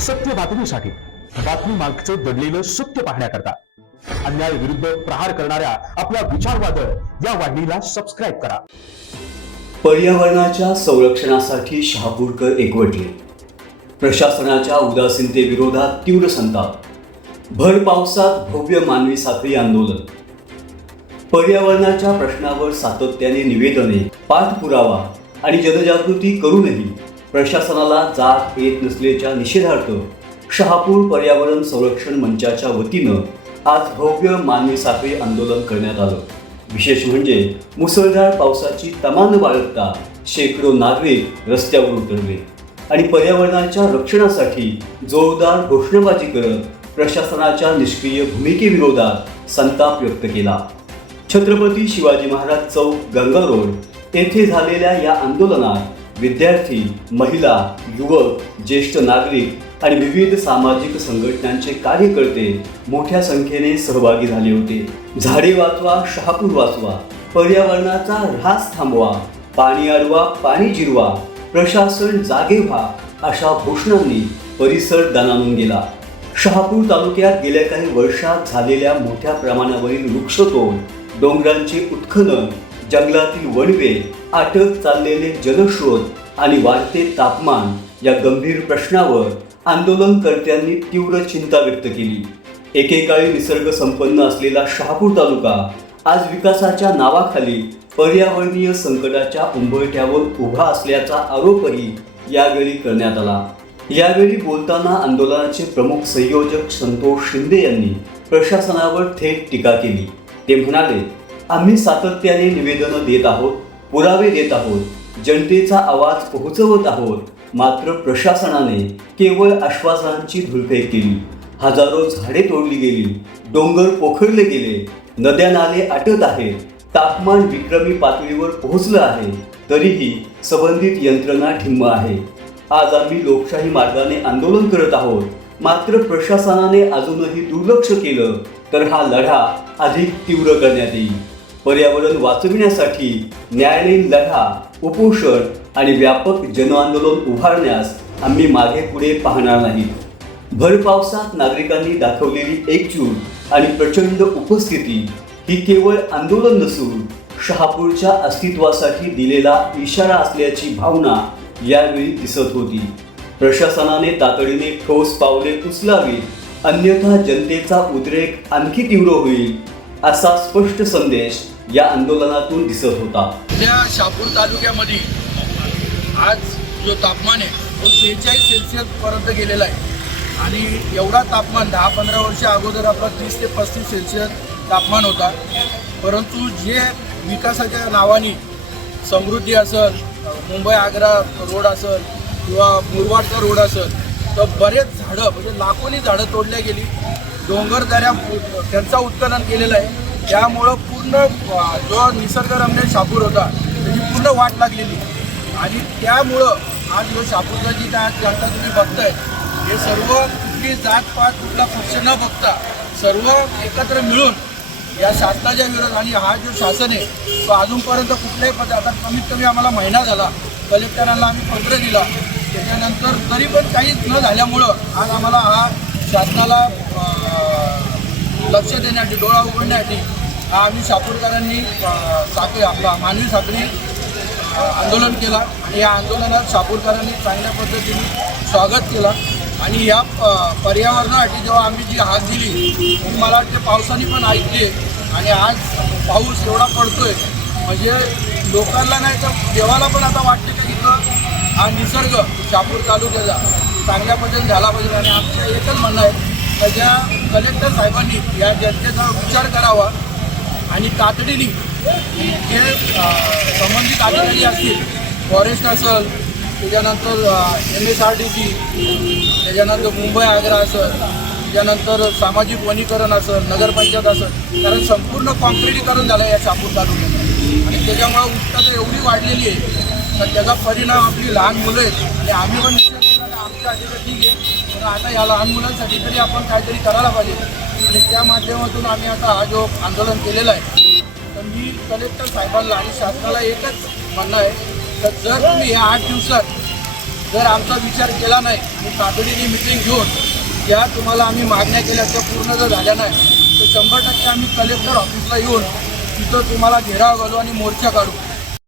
सत्य बातमीसाठी, बातमी मागचे दडलेलं सत्य पाहण्याकरता अन्याय विरुद्ध प्रहार करणाऱ्या आपल्या विचारवादळ या वाहिनीला सबस्क्राईब करा. पर्यावरणाच्या संरक्षणासाठी शहापूरकर एकवटले. प्रशासनाच्या उदासीनतेविरोधात तीव्र संताप. भर पावसात भव्य मानवी साखळी आंदोलन. पर्यावरणाच्या प्रश्नावर सातत्याने निवेदने, पाठपुरावा आणि जनजागृती करूनही प्रशासनाला जाग येत नसल्याच्या निषेधार्थ शहापूर पर्यावरण संरक्षण मंचाच्या वतीनं आज भव्य मानवी साखळी आंदोलन करण्यात आलं. विशेष म्हणजे मुसळधार पावसाची तमा न बाळगता शेकडो नागरिक रस्त्यावर उतरले आणि पर्यावरणाच्या रक्षणासाठी जोरदार घोषणाबाजी करत प्रशासनाच्या निष्क्रिय भूमिकेविरोधात संताप व्यक्त केला. छत्रपती शिवाजी महाराज चौक, गंगा रोड येथे झालेल्या या आंदोलनात विद्यार्थी, महिला, युवक, ज्येष्ठ नागरिक आणि विविध सामाजिक संघटनांचे कार्यकर्ते मोठ्या संख्येने सहभागी झाले होते. झाडे वाचवा, शहापूर वाचवा, पर्यावरणाचा ऱ्हास थांबवा, पाणी अडवा, पाणी जिरवा, प्रशासन जागे व्हा अशा घोषणांनी परिसर दणाणून गेला. शहापूर तालुक्यात गेल्या काही वर्षात झालेल्या मोठ्या प्रमाणावरील वृक्षतोड, डोंगरांचे उत्खनन, जंगलातील वणवे, आटत चाललेले जलस्रोत आणि वाढते तापमान या गंभीर प्रश्नावर आंदोलनकर्त्यांनी तीव्र चिंता व्यक्त केली. एकेकाळी निसर्ग संपन्न असलेला शहापूर तालुका आज विकासाच्या नावाखाली पर्यावरणीय संकटाच्या उंबरठ्यावर उभा असल्याचा आरोपही यावेळी करण्यात आला. यावेळी बोलताना आंदोलनाचे प्रमुख संयोजक संतोष शिंदे यांनी प्रशासनावर थेट टीका केली. ते म्हणाले, आम्ही सातत्याने निवेदनं देत आहोत, पुरावे देत आहोत, जनतेचा आवाज पोहोचवत आहोत, मात्र प्रशासनाने केवळ आश्वासनांची धुळफेक केली. हजारो झाडे तोडली गेली, डोंगर पोखरले गेले, नद्या नाले आटत आहेत, तापमान विक्रमी पातळीवर पोहोचलं आहे, तरीही संबंधित यंत्रणा ठिम्म आहे. आज आम्ही लोकशाही मार्गाने आंदोलन करत आहोत, मात्र प्रशासनाने अजूनही दुर्लक्ष केलं तर हा लढा अधिक तीव्र करण्यात येईल. पर्यावरण वाचविण्यासाठी न्यायालयीन लढा, उपोषण आणि व्यापक जनआंदोलन उभारण्यास आम्ही मागे पुढे पाहणार नाही. भर पावसात नागरिकांनी दाखवलेली एकजूट आणि प्रचंड उपस्थिती ही केवळ आंदोलन नसून शहापूरच्या अस्तित्वासाठी दिलेला इशारा असल्याची भावना यावेळी दिसत होती. प्रशासनाने तातडीने ठोस पावले उचलावीत, अन्यथा जनतेचा उद्रेक आणखी तीव्र होईल असा स्पष्ट संदेश या आंदोलनातून दिसत होता. त्या शहापूर तालुक्यामध्ये आज जो तापमान आहे तो 46 सेल्सिअस पर्यंत गेलेला आहे आणि एवढा तापमान 10-15 वर्ष अगोदर आपला 30 ते 35 सेल्सिअस तापमान होता. परंतु जे विकासाच्या नावाने समृद्धी असेल, मुंबई आग्रा रोड असेल किंवा मुरबाडचा रोड असेल तर बरेच झाडं म्हणजे लाखोनी झाडं तोडल्या गेली. डोंगर दऱ्या त्यांचा उत्खनन केलेलं आहे. त्यामुळं पूर्ण जो निसर्गरम्य शहापूर होता त्याची पूर्ण वाट लागलेली आणि त्यामुळं आज जो शहापूरचा जी आज जनता तुम्ही बघताय हे सर्व कुठली जातपात, कुठला पक्ष न बघता सर्व एकत्र मिळून या शासनाच्या विरोधात आणि हा जो शासन आहे तो अजूनपर्यंत कुठल्याही आता कमीत कमी आम्हाला महिना झाला, कलेक्टरांना आम्ही पत्र दिला, त्याच्यानंतर तरी पण काहीच न झाल्यामुळं आज आम्हाला हा शासनाला लक्ष देण्यासाठी, डोळा उघडण्यासाठी आम्ही शहापूरकरांनी साखळी आपला मानवी साखळी आंदोलन केला आणि या आंदोलनात शहापूरकरांनी चांगल्या पद्धतीने स्वागत केलं आणि या पर्यावरणासाठी जेव्हा आम्ही जी हाक दिली ती मला वाटते पावसाने पण ऐकली आणि आज पाऊस एवढा पडतोय म्हणजे लोकांना नाही तर देवाला पण आता वाटते का इथं हा निसर्ग शहापूर तालुक्याचा चांगल्या पद्धतीने झाला पाहिजे आणि आमचं एकच म्हणणं आहे त्याच्या कलेक्टर साहेबांनी या जनतेचा विचार करावा आणि तातडीने जे संबंधित अधिकारी असतील, फॉरेस्ट असेल, त्याच्यानंतर MSRDC, त्याच्यानंतर मुंबई आग्रा असेल, त्याच्यानंतर सामाजिक वनीकरण असेल, नगरपंचायत असेल, कारण संपूर्ण कॉन्क्रिटीकरण झालं या शहापूर तालुक्यात आणि त्याच्यामुळं उष्णता एवढी वाढलेली आहे तर त्याचा परिणाम आपली लहान मुलं आहेत आणि आम्ही पण विचार केला की आमच्या अधिकार ठीक आहे पण आता या लहान मुलांसाठी तरी आपण काहीतरी करायला पाहिजे आणि त्या माध्यमातून आम्ही आता हा जो आंदोलन केलेलं आहे तर मी कलेक्टर साहेबांना आणि शासनाला एकच म्हणणं आहे तर जर तुम्ही या 8 दिवसात जर आमचा विचार केला नाही आणि तातडीने मिटिंग घेऊन ज्या तुम्हाला आम्ही मागण्या केल्या त्या पूर्ण जर झाल्या नाही तर 100% आम्ही कलेक्टर ऑफिसला येऊन तिथं तुम्हाला घेराव घालू आणि मोर्चा काढू.